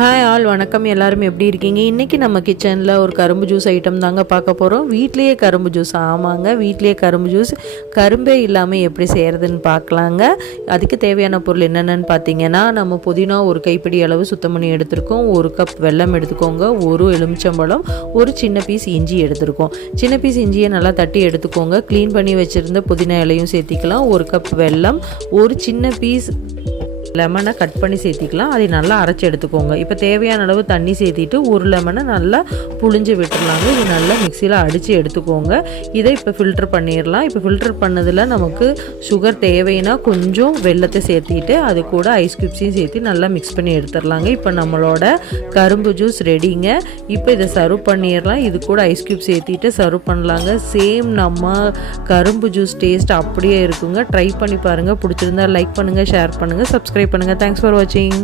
Hi all வணக்கம். எல்லாரும் எப்படி இருக்கீங்க? இன்றைக்கி நம்ம கிச்சனில் ஒரு கரும்பு ஜூஸ் ஐட்டம் தாங்க பார்க்க போகிறோம். வீட்லேயே கரும்பு ஜூஸ். ஆமாங்க, வீட்லேயே கரும்பு ஜூஸ் கரும்பே இல்லாமல் எப்படி செய்கிறதுன்னு பார்க்கலாங்க. அதுக்கு தேவையான பொருள் என்னென்னு பார்த்தீங்கன்னா, நம்ம புதினா ஒரு கைப்பிடி அளவு சுத்தம் பண்ணி எடுத்துருக்கோம், ஒரு கப் வெல்லம் எடுத்துக்கோங்க, ஒரு எலுமிச்சம்பழம், ஒரு சின்ன பீஸ் இஞ்சி எடுத்துருக்கோம். சின்ன பீஸ் இஞ்சியை நல்லா தட்டி எடுத்துக்கோங்க. க்ளீன் பண்ணி வச்சுருந்த புதினா இலையும் சேர்த்திக்கலாம். ஒரு கப் வெல்லம், ஒரு சின்ன பீஸ் லெமனை கட் பண்ணி சேர்த்திக்கலாம். அதை நல்லா அரைச்சி எடுத்துக்கோங்க. இப்போ தேவையான அளவு தண்ணி சேர்த்திட்டு ஒரு லெமனை நல்லா புழிஞ்சு விட்டுடலாங்க. இது நல்லா மிக்சியில் அடித்து எடுத்துக்கோங்க. இதை இப்போ ஃபில்டர் பண்ணிடலாம். இப்போ ஃபில்டர் பண்ணதில் நமக்கு சுகர் தேவைன்னா கொஞ்சம் வெல்லத்தை சேர்த்திட்டு அது கூட ஐஸ் க்யூப்ஸையும் சேர்த்து நல்லா மிக்ஸ் பண்ணி எடுத்துடலாங்க. இப்போ நம்மளோட கரும்பு ஜூஸ் ரெடிங்க. இப்போ இதை சர்வ் பண்ணிடலாம். இது கூட ஐஸ் க்யூப் சேர்த்திட்டு சர்வ் பண்ணலாங்க. சேம் நம்ம கரும்பு ஜூஸ் டேஸ்ட் அப்படியே இருக்குங்க. ட்ரை பண்ணி பாருங்கள். பிடிச்சிருந்தா லைக் பண்ணுங்கள், ஷேர் பண்ணுங்கள், சப்ஸ்கிரைப் பண்ணுங்கள். தேங்க்ஸ் ஃபார் வாட்சிங்.